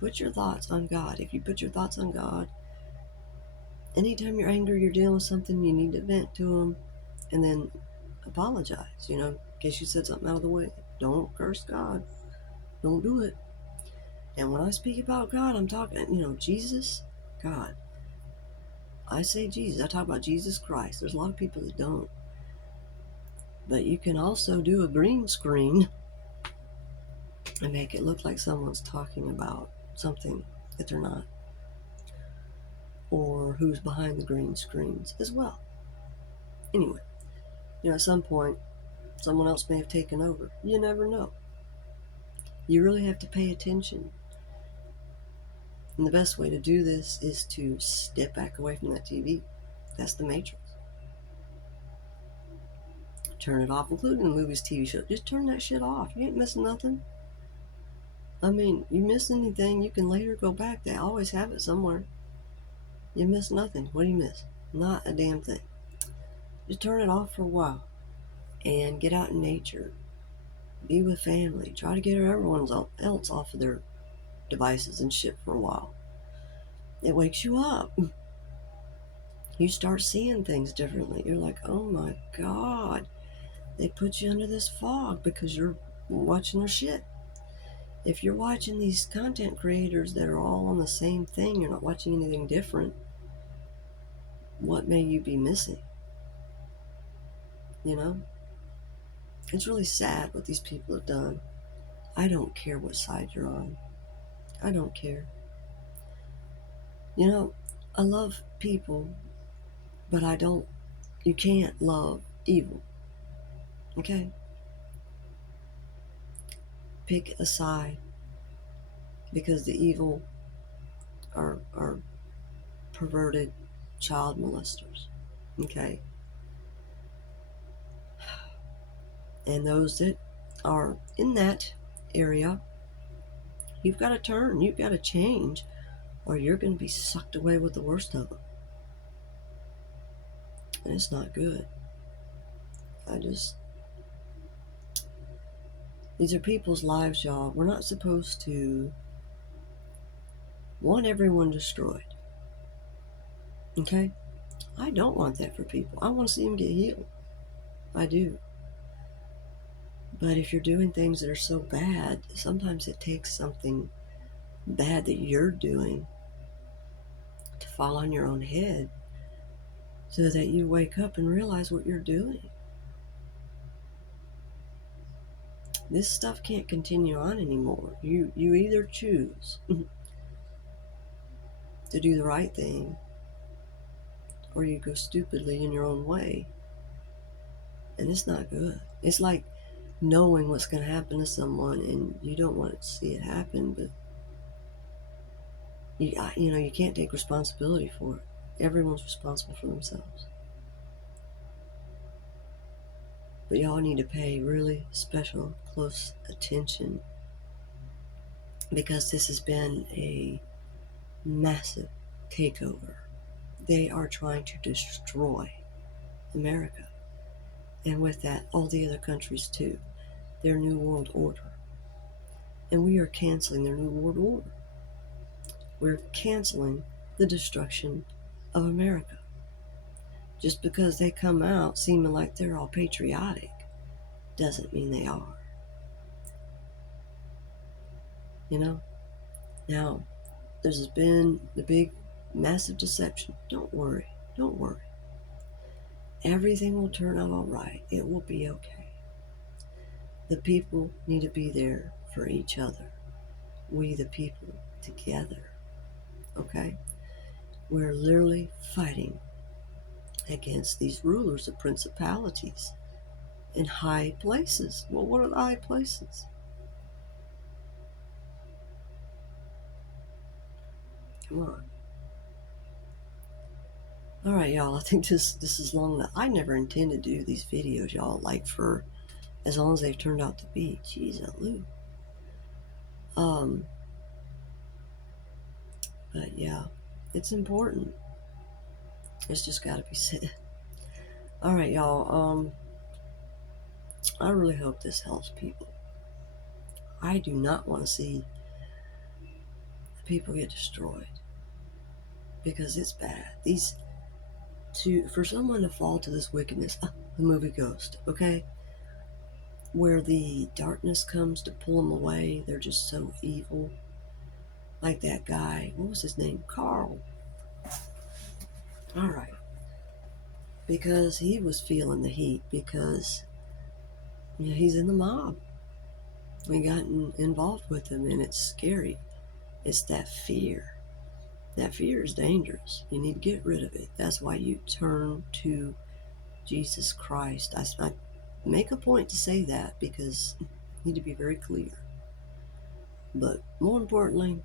put your thoughts on God. If you put your thoughts on God, anytime you're angry, you're dealing with something, you need to vent to Him and then apologize, in case you said something out of the way. Don't curse God. Don't do it. And when I speak about God, I'm talking, Jesus, God. I say Jesus. I talk about Jesus Christ. There's a lot of people that don't. But you can also do a green screen and make it look like someone's talking about something that they're not. Or who's behind the green screens as well. Anyway, at some point, someone else may have taken over. You never know. You really have to pay attention. And the best way to do this is to step back away from that TV. That's the Matrix. Turn it off, including the movies, TV shows. Just turn that shit off. You ain't missing nothing. I mean, you miss anything, you can later go back. They always have it somewhere. You miss nothing. What do you miss? Not a damn thing. Just turn it off for a while and get out in nature. Be with family. Try to get everyone else off of their devices and shit for a while. It wakes you up. You start seeing things differently. You're like, oh my God. They put you under this fog because you're watching their shit. If you're watching these content creators that are all on the same thing, you're not watching anything different, what may you be missing? You know, it's really sad what these people have done. I don't care what side you're on. I don't care. You know, I love people, but I don't, you can't love evil. Okay? Pick a side, because the evil are perverted child molesters. Okay? And those that are in that area, you've got to turn, you've got to change, or you're going to be sucked away with the worst of them. And it's not good. These are people's lives, y'all. We're not supposed to want everyone destroyed. Okay? I don't want that for people. I want to see them get healed. I do. But if you're doing things that are so bad, sometimes it takes something bad that you're doing to fall on your own head so that you wake up and realize what you're doing. This stuff can't continue on anymore. You either choose to do the right thing, or you go stupidly in your own way. And it's not good. It's like knowing what's going to happen to someone and you don't want to see it happen, but you can't take responsibility for it. Everyone's responsible for themselves. But y'all need to pay really special, close attention, because this has been a massive takeover. They are trying to destroy America, and with that, all the other countries too, their New World Order. And we are canceling their New World Order. We're canceling the destruction of America. Just because they come out seeming like they're all patriotic doesn't mean they are. You know? Now, there's been the big, massive deception. Don't worry. Don't worry. Everything will turn out all right. It will be okay. The people need to be there for each other. We, the people, together. Okay? We're literally fighting against these rulers of principalities in high places. Well, what are the high places? Come on. All right, y'all. I think this is long. I never intended to do these videos, y'all, like for as long as they've turned out to be. Jeez, Lou. But yeah, it's important. It's just got to be said. All right, y'all. I really hope this helps people. I do not want to see people get destroyed, because it's bad. For someone to fall to this wickedness, the movie Ghost, okay, where the darkness comes to pull them away, they're just so evil. Like that guy, what was his name? Carl. All right, because he was feeling the heat, because he's in the mob. We got involved with him, and it's scary. It's that fear. That fear is dangerous. You need to get rid of it. That's why you turn to Jesus Christ. I make a point to say that, because you need to be very clear. But more importantly,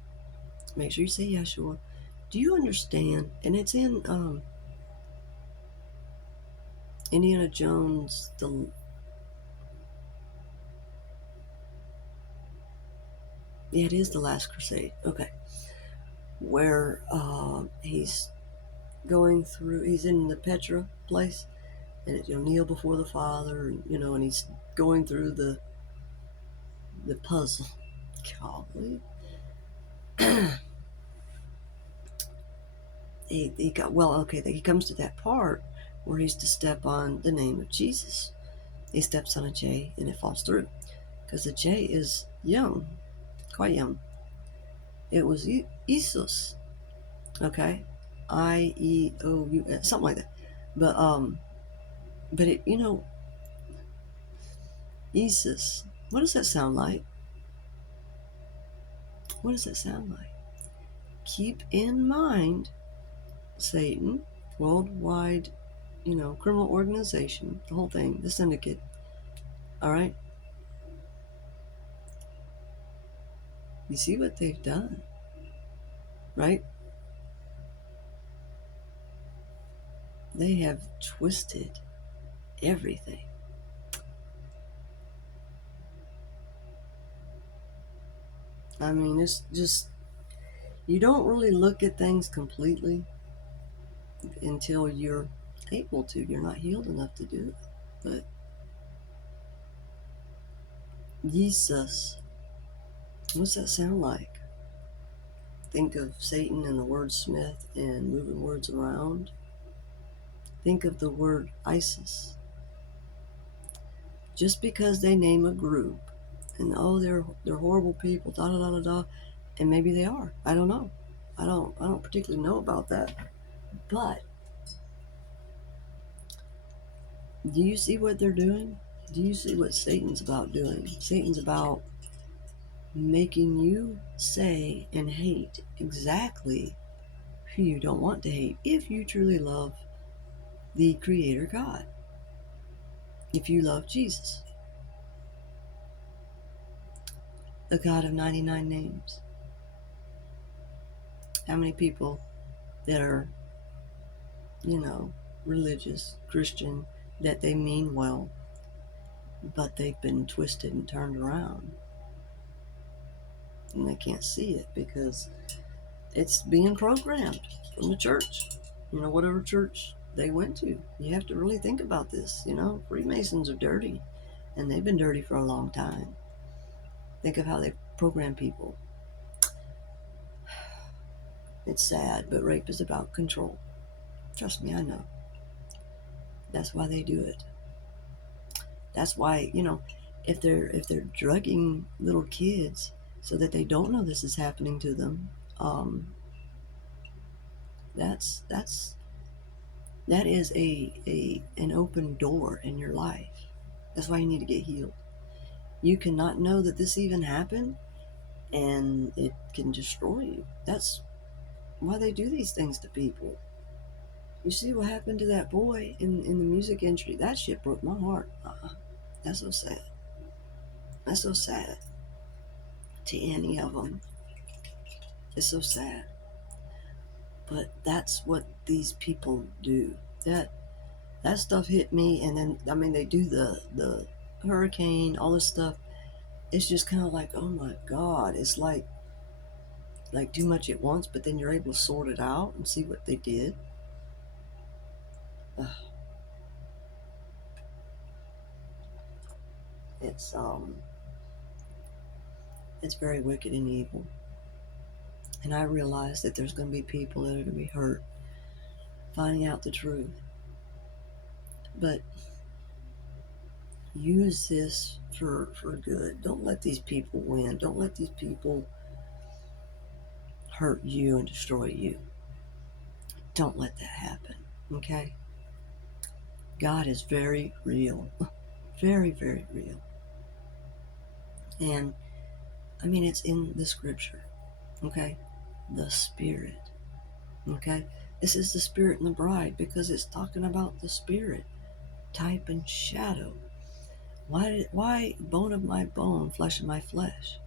make sure you say Yeshua. Do you understand? And it's in Indiana Jones, it is the Last Crusade. Okay. Where he's going through, he's in the Petra place, and it's, kneel before the Father, and he's going through the puzzle. Golly. he comes to that part where he's to step on the name of Jesus. He steps on a J, and it falls through, because the J is young, quite young. It was Jesus, okay, IEOU, something like that. But it, Isis. What does that sound like? What does that sound like? Keep in mind, Satan, worldwide, criminal organization, the whole thing, the syndicate. All right? You see what they've done, right? They have twisted everything. I mean, it's just, you don't really look at things completely until you're able to. You're not healed enough to do it. But Jesus, what's that sound like? Think of Satan and the word Smith and moving words around. Think of the word ISIS. Just because they name a group and they're horrible people, da da da da da, and maybe they are. I don't know. I don't particularly know about that. But do you see what they're doing? Do you see what Satan's about doing? Satan's about making you say and hate exactly who you don't want to hate if you truly love the Creator God. If you love Jesus, the God of 99 names. How many people that are, religious, Christian, that they mean well, but they've been twisted and turned around, and they can't see it because it's being programmed from the church, whatever church they went to. You have to really think about this. Freemasons are dirty, and they've been dirty for a long time. Think of how they program people. It's sad, but rape is about control. Trust me, I know. That's why they do it. That's why, if they're drugging little kids so that they don't know this is happening to them, that is an open door in your life. That's why you need to get healed. You cannot know that this even happened, and it can destroy you. That's why they do these things to people. You see what happened to that boy in the music industry? That shit broke my heart. That's so sad. That's so sad. To any of them. It's so sad. But that's what these people do. That stuff hit me, and then, they do the hurricane, all this stuff. It's just kind of like, oh my God. It's like too much at once, but then you're able to sort it out and see what they did. It's very wicked and evil. And I realize that there's going to be people that are going to be hurt finding out the truth. But use this for good. Don't let these people win. Don't let these people hurt you and destroy you. Don't let that happen. Okay? God is very real. Very, very real. And it's in the scripture. Okay? The Spirit. Okay? This is the Spirit and the bride because it's talking about the Spirit. Type and shadow. Why bone of my bone, flesh of my flesh?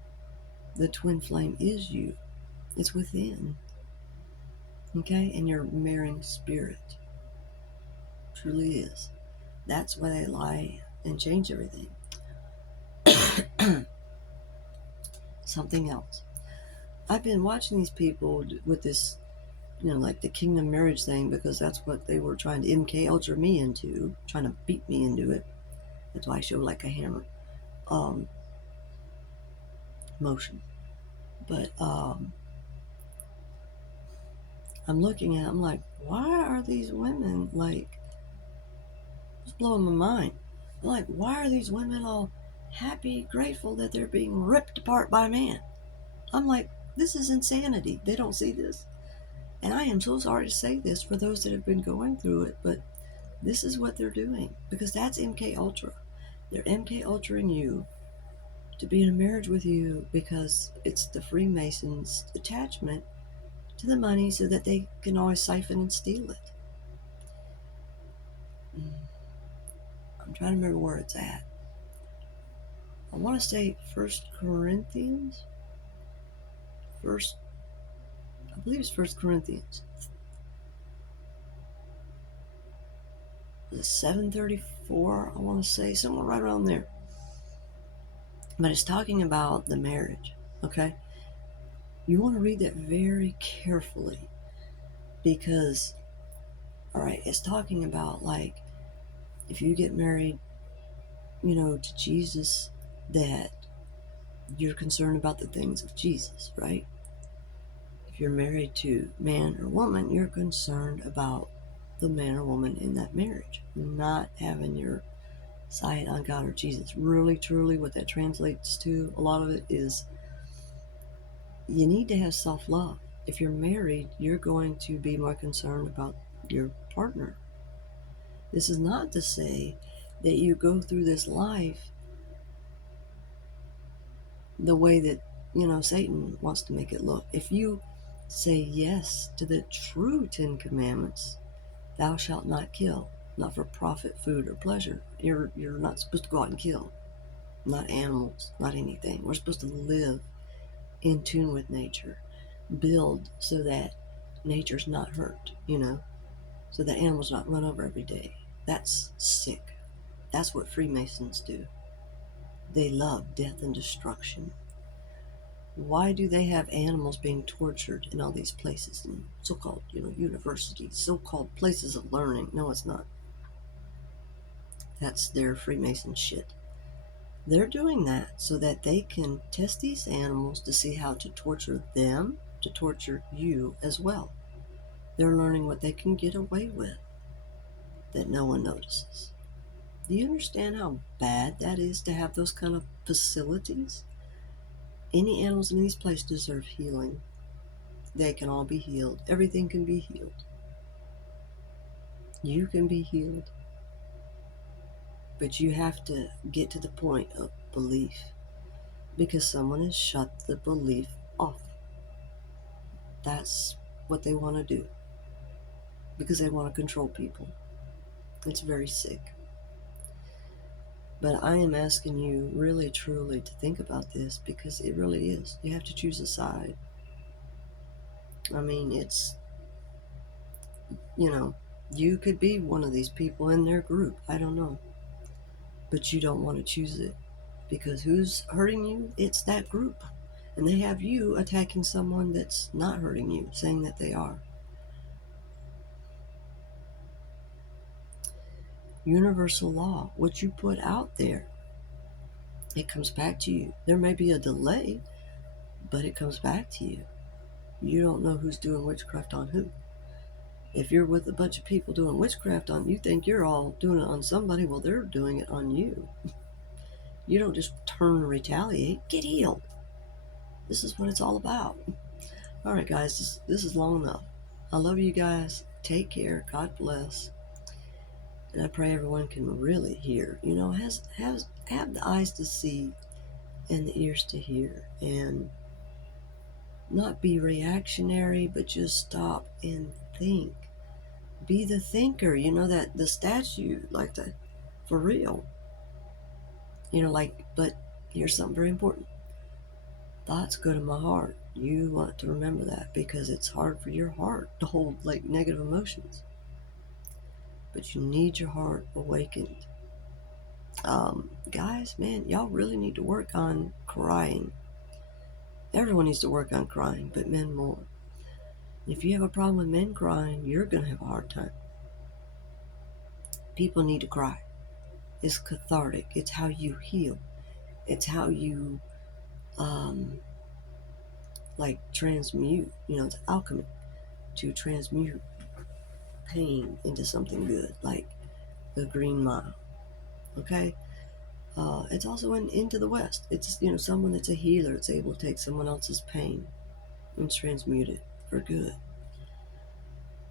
The twin flame is you. It's within. Okay? And you're mirroring spirit. Truly is. That's why they lie and change everything. Something else. I've been watching these people with this, like the kingdom marriage thing, because that's what they were trying to MK Ultra me into, trying to beat me into it. That's why I show like a hammer. Motion. But I'm looking at it, I'm like, why are these women it's blowing my mind. I'm like, why are these women all happy, grateful that they're being ripped apart by a man? I'm like, this is insanity. They don't see this. And I am so sorry to say this for those that have been going through it, but this is what they're doing, because that's MK Ultra. They're MK Ultraing you to be in a marriage with you because it's the Freemasons' attachment to the money so that they can always siphon and steal it. I'm trying to remember where it's at. I want to say 1 Corinthians. I believe it's 1 Corinthians. It's 734, I want to say, somewhere right around there. But it's talking about the marriage, okay? You want to read that very carefully because, all right, it's talking about like if you get married, to Jesus, that you're concerned about the things of Jesus, right? If you're married to man or woman, you're concerned about the man or woman in that marriage, not having your sight on God or Jesus. Really, truly, what that translates to, a lot of it is you need to have self-love. If you're married, you're going to be more concerned about your partner. This is not to say that you go through this life the way that, Satan wants to make it look. If you say yes to the true 10 Commandments, thou shalt not kill, not for profit, food, or pleasure. You're not supposed to go out and kill. Not animals, not anything. We're supposed to live in tune with nature. Build so that nature's not hurt, so that animals not run over every day. That's sick. That's what Freemasons do. They love death and destruction. Why do they have animals being tortured in all these places and so-called, universities, so-called places of learning? No, it's not. That's their Freemason shit. They're doing that so that they can test these animals to see how to torture them, to torture you as well. They're learning what they can get away with that no one notices. Do you understand how bad that is to have those kind of facilities? Any animals in these places deserve healing. They can all be healed. Everything can be healed. You can be healed. But you have to get to the point of belief because someone has shut the belief off. That's what they want to do because they want to control people. It's very sick. But I am asking you really, truly to think about this because it really is. You have to choose a side. I mean, it's, you could be one of these people in their group. I don't know. But you don't want to choose it because who's hurting you? It's that group. And they have you attacking someone that's not hurting you, saying that they are. Universal law, what you put out there, it comes back to you. There may be a delay, but it comes back to you. You don't know who's doing witchcraft on who. If you're with a bunch of people doing witchcraft on you, think you're all doing it on somebody, well, they're doing it on you. You don't just turn and retaliate. Get healed. This is what it's all about. All right, guys, this is long enough. I love you guys. Take care. God bless. And I pray everyone can really hear. Have the eyes to see and the ears to hear, and not be reactionary, but just stop and think. Be the thinker. That the statue, like that, for real. But here's something very important. Thoughts go to my heart. You want to remember that because it's hard for your heart to hold like negative emotions. But you need your heart awakened. Guys, man, y'all really need to work on crying. Everyone needs to work on crying, but men more. If you have a problem with men crying, you're going to have a hard time. People need to cry. It's cathartic. It's how you heal. It's how you transmute. It's alchemy to transmute pain into something good, like the Green Mile. Okay? It's also Into the West. It's, someone that's a healer. It's able to take someone else's pain and transmute it for good.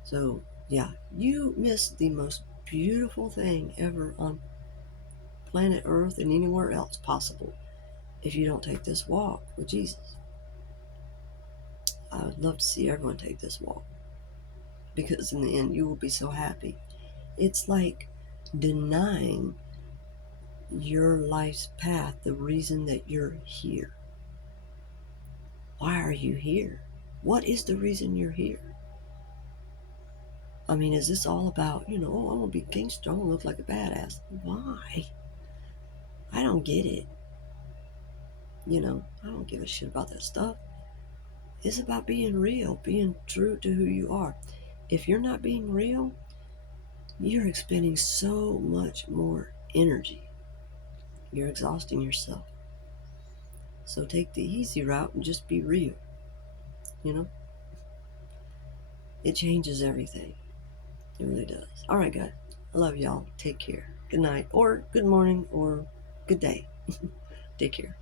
So, yeah, you missed the most beautiful thing ever on planet Earth and anywhere else possible if you don't take this walk with Jesus. I would love to see everyone take this walk, because in the end you will be so happy. It's like denying your life's path, the reason that you're here. Why are you here? What is the reason you're here? I mean, is this all about, oh, I want to be gangster, I want to look like a badass? Why? I don't get it. I don't give a shit about that stuff. It's about being real, being true to who you are. If you're not being real, you're expending so much more energy. You're exhausting yourself. So take the easy route and just be real. It changes everything. It really does. All right, guys. I love y'all. Take care. Good night, or good morning, or good day. Take care.